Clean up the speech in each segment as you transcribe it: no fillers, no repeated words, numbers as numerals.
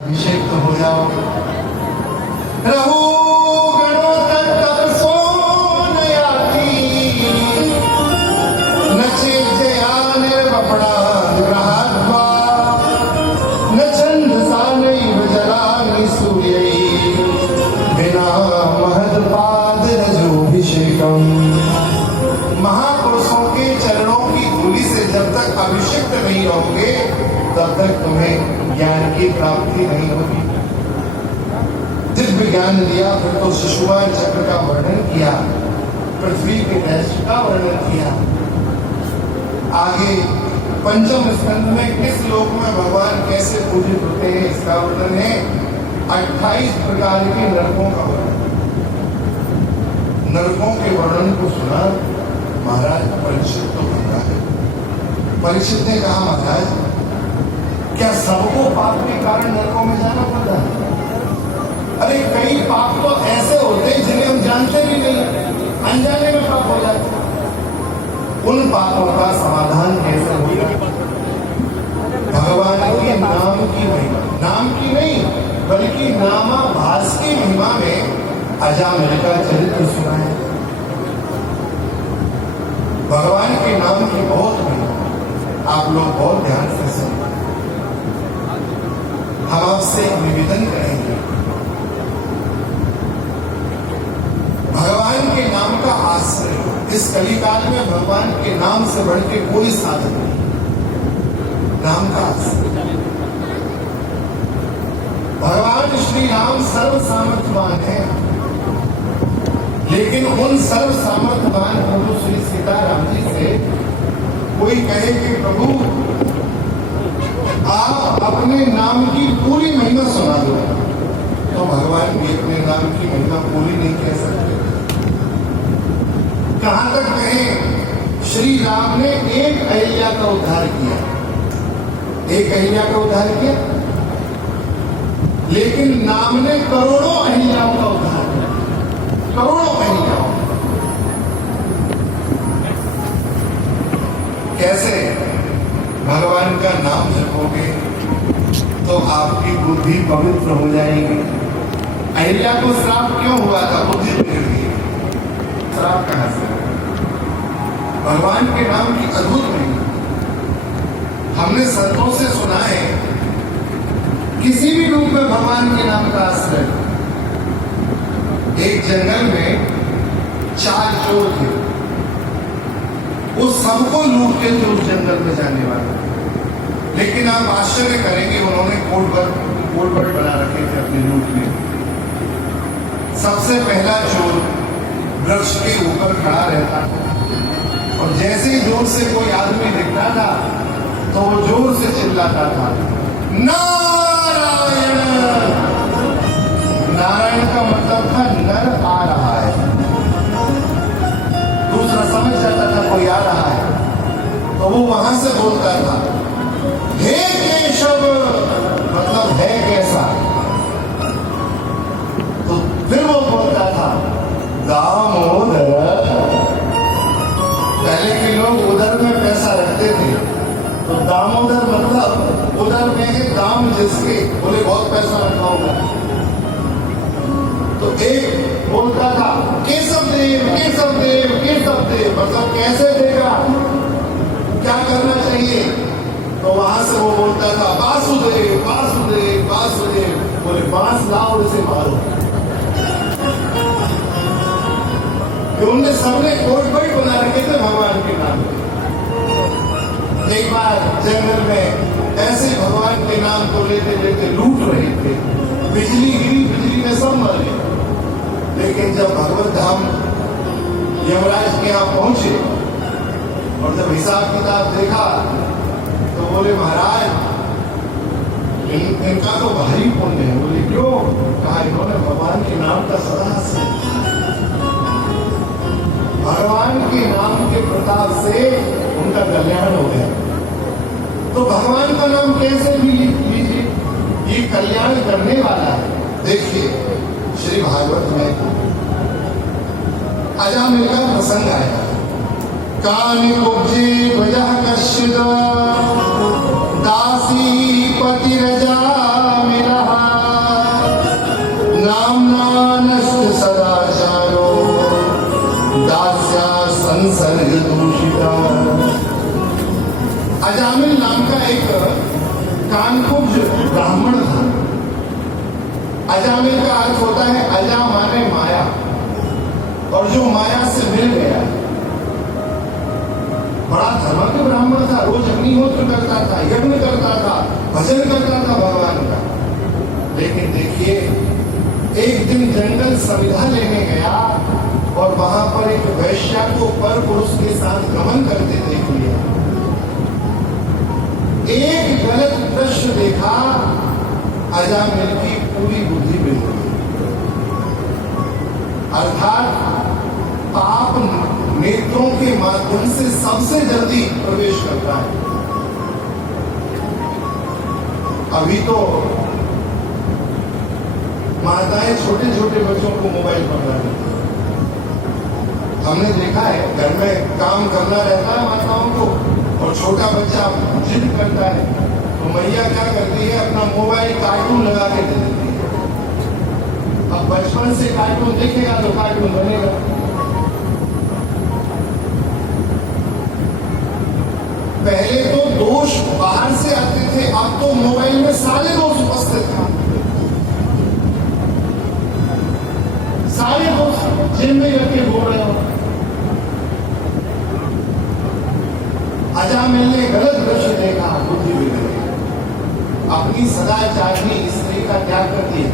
अभिषेक हो जाओ रहू गणों तक तब सोनयाती नचे जया निर्वपड़ा ग्रहाद्वा न छंद सा नैव जलानि सूर्यै बिना महदपाद रजोभिषेकम। महापुरुषों के चरणों की धूलि से जब तक अभिषिक्त नहीं रहोगे तब तक तुम्हें ज्ञान की प्राप्ति नहीं होगी। दिव्य ज्ञान दिया, फिर तो शिशुपाल चक्र का वर्णन किया, पृथ्वी के रहस्य का वर्णन किया। आगे पंचम स्कंध में किस लोक में भगवान कैसे पूजित होते हैं इसका वर्णन है। 28 प्रकार के नरकों का वर्णन। नरकों के वर्णन को सुना महाराज परीक्षित तो बता है। परीक्षित ने कहा महाराज क्या सबको पाप के कारण नरकों में जाना पड़ता है? अरे कई पाप तो ऐसे होते हैं जिन्हें हम जानते भी नहीं, अनजाने में पाप हो जाते। उन पापों का समाधान कैसे होगा? भगवान के नाम की महिमा, नाम की नहीं बल्कि नामाभास की महिमा में अजामिल का चरित्र सुना है। भगवान के नाम की बहुत महिमा, आप लोग बहुत ध्यान से सुनिए। हम आपसे निवेदन करेंगे, भगवान के नाम का आश्रय। इस कलिकाल में भगवान के नाम से बढ़ के कोई साधन नहीं। नाम का आश्रय। भगवान श्री राम सर्व सामर्थ्यवान है, लेकिन उन सर्व सामर्थ्यवान प्रभु श्री सीताराम जी से कोई कहे कि प्रभु आप अपने नाम की पूरी महिमा सुना दो, तो भगवान भी अपने नाम की महिमा पूरी नहीं कह सकते। कहां तक कहें, श्री राम ने एक अहिल्या का उद्धार किया, एक अहिल्या का उद्धार किया, लेकिन नाम ने करोड़ों अहिल्याओं का उद्धार किया, करोड़ों अहिल्याओं। कैसे? भगवान का नाम जपोगे तो आपकी बुद्धि पवित्र हो जाएगी। अहिल्या को श्राप क्यों हुआ था? बुद्धि बिगड़ गई। श्राप कहां से? भगवान के नाम की अद्भुत महिमा। हमने संतों से सुना है, किसी भी रूप में भगवान के नाम का आश्रय। एक जंगल में 4 चोर थे, वो सबको लूट के थे उस जंगल में जाने वाले। लेकिन आप आश्चर्य करेंगे, उन्होंने कोड वर्ड बना रखे थे अपने लूट में। सबसे पहला चोर वृक्ष के ऊपर खड़ा रहता था, और जैसे ही जोर से कोई आदमी दिखता था तो वो जोर से चिल्लाता था, नारायण। नारायण का मतलब था नर आ रहा है। दूसरा समझ जाता था कोई आ रहा है, तो वो वहां से बोलता था, हे केशव, मतलब है कैसा। तो फिर वो बोलता था, दामोदर। पहले के लोग उधर में पैसा रखते थे, तो दामोदर मतलब उधर में है दाम जिसके, बोले बहुत पैसा रखा होगा। तो एक बोलता था केशव देव, केशव देव, केशव देव, मतलब कैसे देगा, क्या करना चाहिए। तो वहां से वो बोलता था वासुदेव, वासुदेव, वासुदेव, बोले बांस लाओ इसे मारो। उनने सबने कोड वर्ड बना रखे थे भगवान के नाम। एक बार जंगल में ऐसे भगवान के नाम को लेते लेते लूट रहे थे, बिजली गिरी, बिजली में सब मर गए। लेकिन जब भगवत धाम यमराज के यहाँ पहुंचे और जब हिसाब किताब देखा तो बोले महाराज इनका तो भारी पुण्य है। बोले क्यों? कहा इन्होंने भगवान के नाम का सदा से, भगवान के नाम के प्रताप से उनका कल्याण हो गया। तो भगवान का नाम कैसे भी लीजिए, ये कल्याण करने वाला है। देखिए श्री भागवत में अजामिल का प्रसंग आया। कानि कुब्जे वजह कश्चिद दासी पति रजा मिला अजामिल का अर्थ होता है अजा माने माया, और जो माया से मिल गया। बड़ा धर्मात्म ब्राह्मण था, रोज अग्निहोत्र करता था, यज्ञ करता था, भजन करता था भगवान का। लेकिन देखिए, एक दिन जंगल संविधा लेने गया और वहां पर एक वैश्या को पर पुरुष के साथ गमन करते देख लिया। एक गलत दृश्य देखा, अजामिल की पूरी बुद्धि बिगड़ गई। अर्थात पाप नेत्रों के माध्यम से सबसे जल्दी प्रवेश करता है। अभी तो माताएं छोटे छोटे बच्चों को मोबाइल पकड़ा देती हैं। हमने देखा है, घर में काम करना रहता है माताओं को, और छोटा बच्चा जिद करता है तो मैया क्या करती है, अपना मोबाइल कार्टून लगा के दे देती है। अब बचपन से कार्टून देखेगा तो कार्टून बनेगा। पहले तो दोष बाहर से आते थे, अब तो मोबाइल में सारे दोष उपस्थित हैं। सारे दोष जिम में रख के घूम रहे हो। अजामिल ने गलत दृश्य देखा, बुद्धि बिगड़ गई। अपनी सदाचारणी स्त्री का त्याग कर दिया,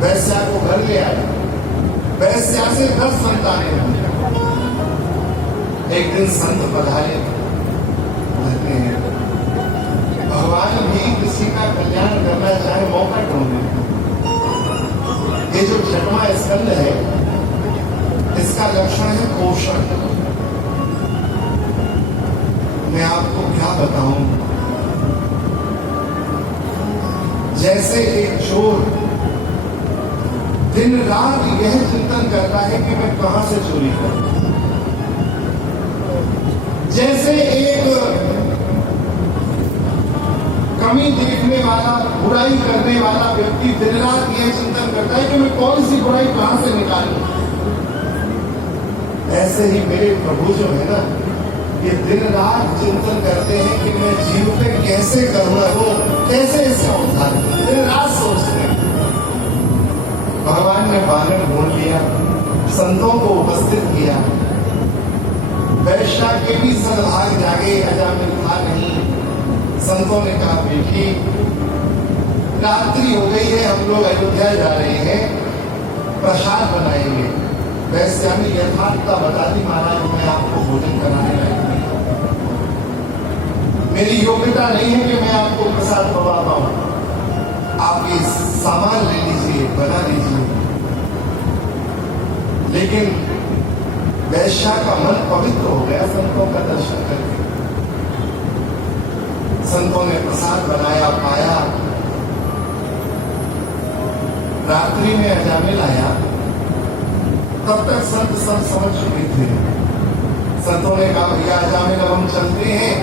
वैश्या को घर ले आया। वैश्या से 10 संतानें हुई। एक दिन संत पधारे, कहते हैं भगवान भी किसी का कल्याण करना चाहे मौका ढूंढे। ये जो 6वां स्कंद है, इसका लक्षण है पोषण। मैं आपको क्या बताऊं, जैसे एक चोर दिन रात यह चिंतन करता है कि मैं कहां से चोरी करूं, जैसे एक कमी देखने वाला, बुराई करने वाला व्यक्ति दिन रात यह चिंतन करता है कि मैं कौन सी बुराई कहां से निकालूं, ऐसे ही मेरे प्रभु जो है ना, ये दिन रात चिंतन करते हैं कि मैं जीव पे कैसे करूंगा, वो कैसे इसका उद्धार, दिन रात सोचते हैं। भगवान ने बानर ढूंढ लिया, संतों को उपस्थित किया। वैश्या के भी सद्भाग जागे, अजामिल था नहीं। संतों ने कहा बेटी, रात्रि हो गई है, हम लोग अयोध्या जा रहे हैं, प्रसाद बनाएंगे। वैश्या ने यथार्थता बता दी, महाराज मैं आपको भोजन कराने लायक नहीं, मेरी योग्यता नहीं है कि मैं आपको प्रसाद खवा पाऊं। आप ये सामान ले लीजिए, बना लीजिए। लेकिन वैश्या का मन पवित्र हो गया संतों का दर्शन करके। संतों ने प्रसाद बनाया, पाया। रात्रि में अजामिल आया, तब तक संत सब समझ चुके थे। संतों ने कहा भैया अजामिल अब हम चलते हैं,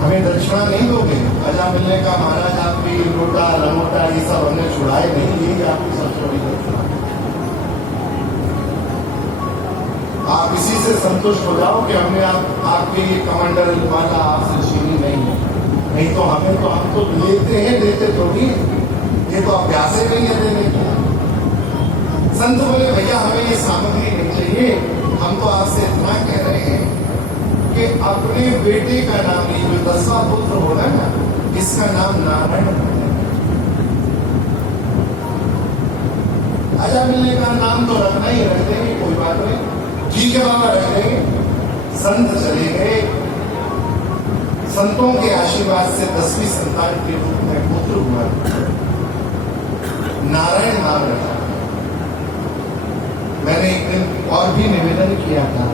हमें दक्षिणा नहीं दोगे? अजामिल ने कहा महाराज आपकी लोटा लंगोटा ये सब हमने छुड़ाए नहीं, ये आपकी सब छोड़ी दक्षिणा, आप इसी से संतुष्ट हो जाओ कि हमने आपके ये कमांडर वाला आपसे छीनी नहीं तो हमें तो हम तो लेते हैं, देते थोड़ी, ये तो अभ्यास ही नहीं है देने की। संत बोले भैया हमें ये सामग्री नहीं चाहिए, हम तो आपसे इतना कह रहे हैं कि अपने बेटे का नाम लीजिए, 10वां पुत्र होगा ना, इसका नाम नारायण। अजामिल ने कहा नाम तो रखना ही, रख देंगे, कोई बात नहीं, ठीक है बाबा रख देंगे। संत चले गए। संतों के आशीर्वाद से 10वीं संतान के रूप में पुत्र हुआ, नारायण नाम रखा। मैंने एक दिन और भी निवेदन किया था,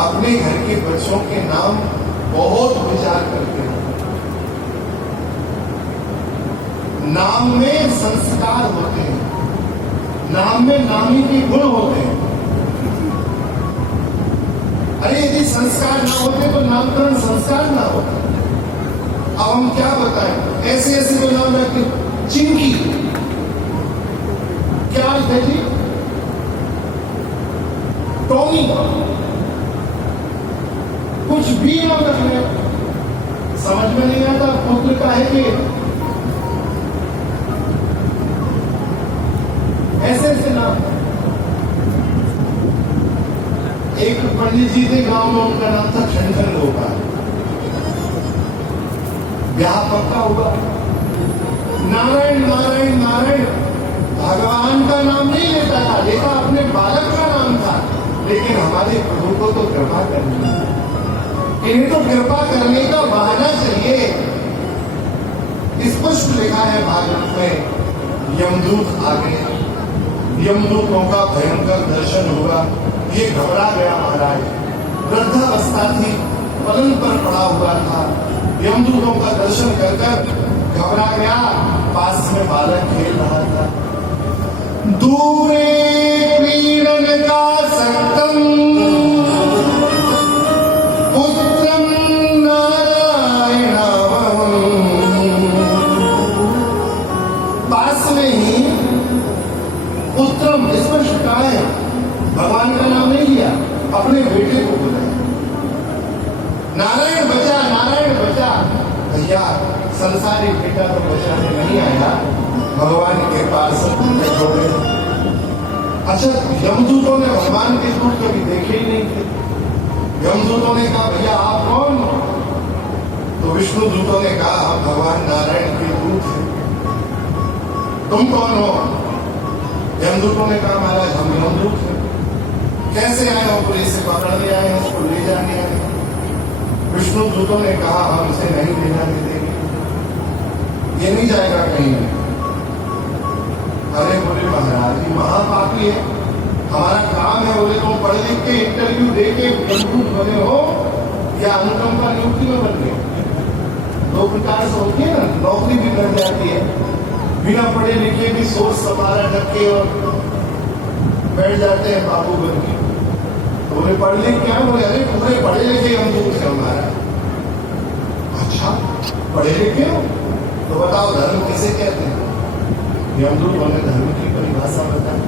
अपने घर के बच्चों के नाम बहुत विचार करते हैं। नाम में संस्कार होते हैं, नाम में नामी के गुण होते हैं। अरे यदि संस्कार ना होते तो नामकरण संस्कार ना होता। अब हम क्या बताएं, ऐसे ऐसे तो नाम रखते, चिंकी क्या अर्थ है जी, टॉमी, कुछ भी नाम रखने समझ में नहीं आता। पुत्र का है कि पंडित जी थे गांव में, उनका नाम था ठंडन लोका। ब्याह पक्का हुआ, नारायण नारायण नारायण भगवान का नाम नहीं लेता था, लेता अपने बालक का नाम था। लेकिन हमारे प्रभु को तो कृपा करनी है, इन्हें तो कृपा करने का बहाना चाहिए। स्पष्ट लिखा है भागवत में, यमदूत आ गए, यमदूतों का भयंकर दर्शन हुआ। ये घबरा गया महाराज, वृद्धावस्था थी, पलंग पर पड़ा हुआ था। यमदूतों का दर्शन कर कर घबरा गया। पास में बालक खेल रहा था। दूरे क्रीडन का संतम पुत्रम नारायणम। पास में ही पुत्रम, स्पष्ट कहा है, भगवान का नाम नहीं लिया, अपने बेटे को बुलाया, नारायण बचा, नारायण बचा। भैया संसारिक बेटा तो बचाने नहीं आया, भगवान के पास छोड़े। अच्छा, यमदूतों ने भगवान के दूत कभी देखे ही नहीं थे। यमदूतों ने कहा भैया आप कौन? तो विष्णु दूतों ने कहा हम भगवान नारायण के दूत हैं। तुम कौन हो? यमदूतों ने कहा महाराज हम यमदूत हैं। कैसे आए हो? पुलिस से पकड़ने आए हैं, उसको ले जाने आए। विष्णु दूतों ने कहा हम इसे नहीं ले जाने देंगे, ये नहीं जाएगा कहीं। अरे बोले महाराज ये महापापी है, हमारा काम है। बोले तुम पढ़ लिख के इंटरव्यू दे के यमदूत बने हो या अनुकंपा नियुक्ति में बन गए? दो प्रकार से होती है ना, नौकरी भी मिल जाती है, बिना पढ़े लिखे भी सोच समारा ढके और बैठ जाते हैं बाबू बन के। बोले पढ़ लिख क्या? बोले अरे पूरे पढ़े लिखे यमदूत है हमारा। अच्छा पढ़े लिखे हो तो बताओ धर्म किसे कहते हैं? यमदूत हमें धर्म की परिभाषा बताए।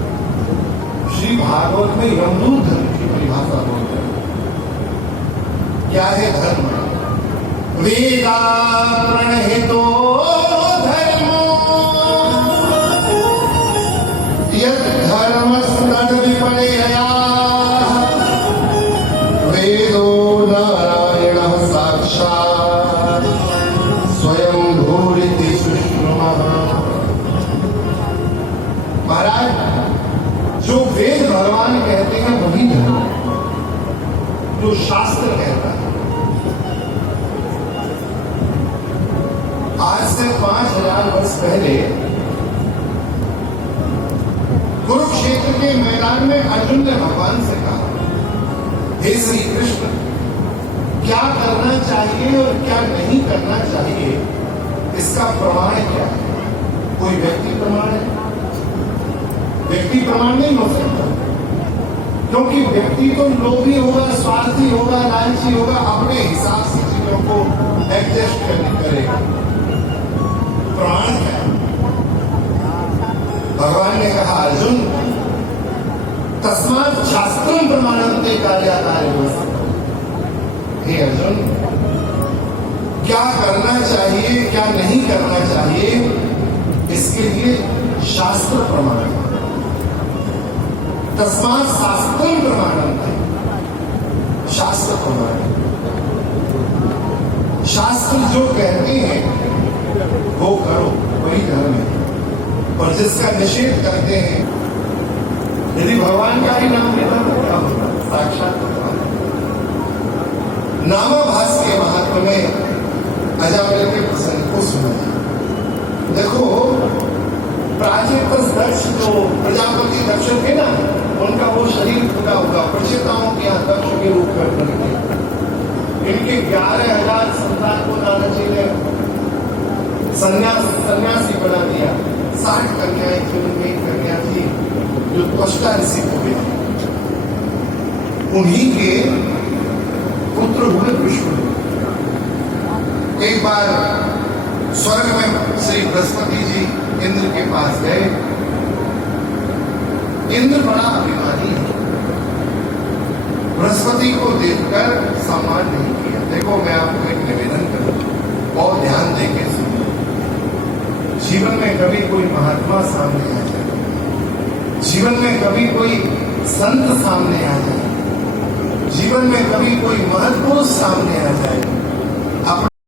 श्री भागवत में यमदूत धर्म की परिभाषा बोलते हैं। क्या है धर्म? वेदा प्रणहितो धर्मो यद धर्मस्तद विपर्यया वेदो नारायणः साक्षात् स्वयं भूरिति सुश्रुमः। महाराज जो वेद भगवान कहते हैं वही धर्म है, जो शास्त्र कहता है। आज से 5000 वर्ष पहले कुरुक्षेत्र के मैदान में अर्जुन ने भगवान से कहा हे श्री कृष्ण क्या करना चाहिए और क्या नहीं करना चाहिए, इसका प्रमाण क्या है? कोई व्यक्ति प्रमाण है? व्यक्ति प्रमाण नहीं हो सकता, क्योंकि व्यक्ति तो लोभी होगा, स्वार्थी होगा, लालची होगा, अपने हिसाब से चीजों को एडजस्ट करेगा। प्रमाण क्या है? भगवान ने कहा अर्जुन तस्मात् शास्त्रम प्रमाणन्ते कार्याकार्यवत्। हे अर्जुन क्या करना चाहिए क्या नहीं करना चाहिए इसके लिए शास्त्र प्रमाण है। तस्मात् शास्त्रम प्रमाणन्ते, शास्त्र प्रमाण। शास्त्र जो कहते हैं वो करो, वही धर्म है। और जिसका निषेध करते हैं, यदि भगवान का ही नाम लेना तो क्या होगा? साक्षात नामाभास के महत्व में अजामिल के प्रसंग को सुना। देखो प्राचीन दक्ष जो प्रजापति दक्ष थे ना, उनका वो शरीर फूटा हुआ, प्रचेताओं के यहाँ दक्ष के रूप में बने। इनके 11,000 संतान को दादा जी ने सन्यासी बना दिया। 60 कन्याएं थी, उनमें एक कन्या थी जो त्वष्टा ऋषि को गई। उन्हीं के पुत्र हुए विष्णु। एक बार स्वर्ग में श्री बृहस्पति जी इंद्र के पास गए। इंद्र बड़ा अभिमानी है, बृहस्पति को देखकर सम्मान नहीं किया। देखो मैं आपको एक निवेदन करूं और ध्यान देके सुनो। जीवन में कभी कोई महात्मा सामने आ जाए, जीवन में कभी कोई संत सामने आ जाए, जीवन में कभी कोई महत्वपूर्ण सामने आ जाए,